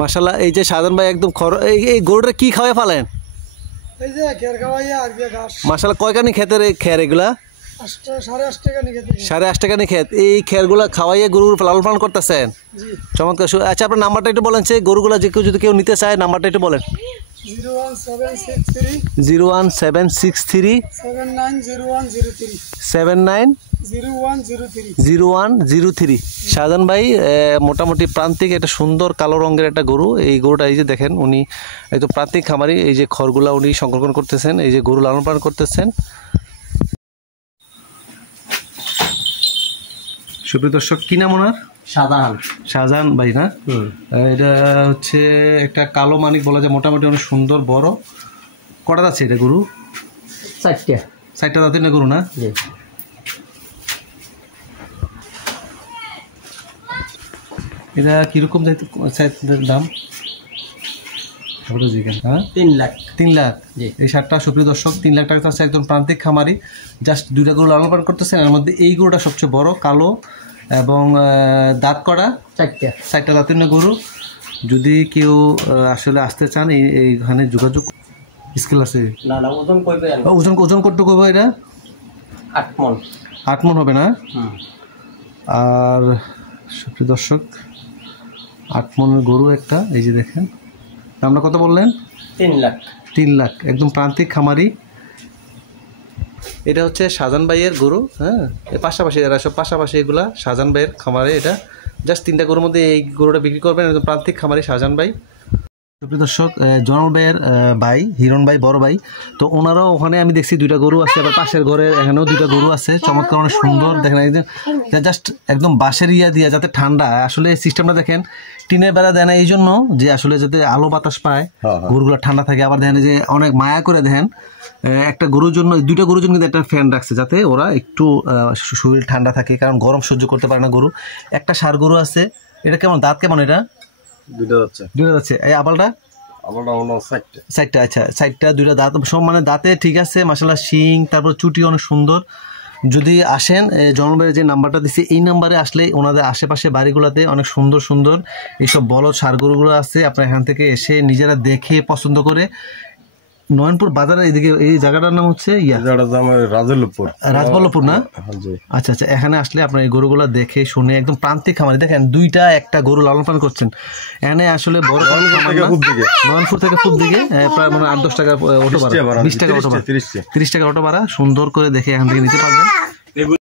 মাশাআল্লাহ। এই যে শাহজাহান ভাই একদম এই গরুটা কি খাওয়াই ফালেন? এই যে খের খাওয়াইয়া আর দিয়ে ঘাস। মাশাআল্লাহ। কয়খানি খেতের খের এগুলা? 8.5 টাকা নিয়ে খেতে। 8.5 টাকা নিয়ে খেত। এই খেরগুলা খাওয়াইয়া গরুর লালন পালন করতেছেন? জি। চমৎকার। আচ্ছা, আপনার নাম্বারটা একটু বলেন, যে গরুগুলা যদি কেউ নিতে চায় নাম্বারটা একটু বলেন। 01763 790103 শাহজাহান ভাই মোটামুটি প্রান্তিক একটা সুন্দর কালো রঙের একটা গরু। এই গরুটা এই যে দেখেন, উনি একদম প্রান্তিক খামারি। এই যে খড়গুলা উনি সংরক্ষণ করতেছেন, এই যে গরু লালন পালন করতেছেন। সুপ্রিয় দর্শক, কি নাম ওনার? শাহজাহান ভাই না? এটা হচ্ছে একটা কালো মানিক বলা যায়, মোটামুটি অনেক সুন্দর বড়। কটা আছে এটা গরু? 4টা দাঁতের না গরু না? এটা কিরকম দাম? 3 লাখ। এই 7টা সুপ্রিয় দর্শক 3 লাখ টাকা চাচ্ছে একজন প্রান্তিক খামারি। জাস্ট 2টা গরু লালন পালন করতেছেন। এর মধ্যে এই গরুটা সবচেয়ে বড়, কালো এবং দাঁত করা 4টা দাঁতের না গরু। যদি কেউ আসলে আসতে চান এইখানে যোগাযোগ স্কেল আছে? ওজন করতে করবো এটা 8 মণ হবে না? আর সুপ্রিয় দর্শক 8 মণের গরু একটা। এই যে দেখেন, দামটা কত বললেন? 3 লাখ। একদম প্রান্তিক খামারি। এটা হচ্ছে শাহজাহান ভাইয়ের গরু। হ্যাঁ, পাশাপাশি এরা সব পাশাপাশি এগুলা শাহজাহান ভাইয়ের খামারে। এটা জাস্ট 3টা গরুর মধ্যে এই গরুটা বিক্রি করবেন একদম প্রান্তিক খামারি শাহজাহান ভাই। সুপ্রিয় দর্শক, জনল ভাইয়ের ভাই হিরণ ভাই, বড় ভাই, তো ওনারাও ওখানে আমি দেখছি 2টা গরু আছে। আবার পাশের ঘরে এখানেও 2টা গরু আছে। চমৎকার, অনেক সুন্দর দেখেন। একদম জাস্ট একদম বাঁশের দিয়া যাতে ঠান্ডা। আসলে সিস্টেমটা দেখেন, টিনের বেড়া দেয় না এই জন্য যে আসলে যাতে আলো বাতাস পায়, গরুগুলো ঠান্ডা থাকে। আবার দেখেন যে অনেক মায়া করে দেখেন, একটা গরুর জন্য 2টা গরুর জন্য কিন্তু একটা ফ্যান রাখছে যাতে ওরা একটু শরীর ঠান্ডা থাকে, কারণ গরম সহ্য করতে পারে না গরু। একটা ষাঁড় গরু আছে। এটা কেমন দাঁত কেমন? এটা 2টা যাচ্ছে। এই আবালটা 4টা। আচ্ছা, 4টা 2টা দাঁত সব মানে দাঁতে ঠিক আছে মাশাআল্লাহ। শিং, তারপর চুটি অনেক সুন্দর। যদি আসেন জনবের যে নাম্বারটা দিচ্ছি, এই নাম্বারে আসলে ওনাদের আশেপাশে বাড়িগুলোতে অনেক সুন্দর সুন্দর এইসব বলদ ষাঁড় গরুগুলো আছে। আপনার এখান থেকে এসে নিজেরা দেখে পছন্দ করে নয়নপুর বাজারের এদিকে, এই জায়গাটার নাম হচ্ছে রাজবল্লভপুর না? আচ্ছা আচ্ছা, এখানে আসলে আপনার এই গরুগুলো দেখে শুনে একদম প্রান্তিক খামারি। দেখেন 2টা একটা গরু লালন পালন করছেন। এখানে আসলে বড় নয়নপুর থেকে খুব দিকে প্রায় মানে 8-10 টাকা অটো ভাড়া, 20 টাকা অটো ভাড়া, 30 টাকা অটো ভাড়া। সুন্দর করে দেখে এখান থেকে নিতে পারবেন।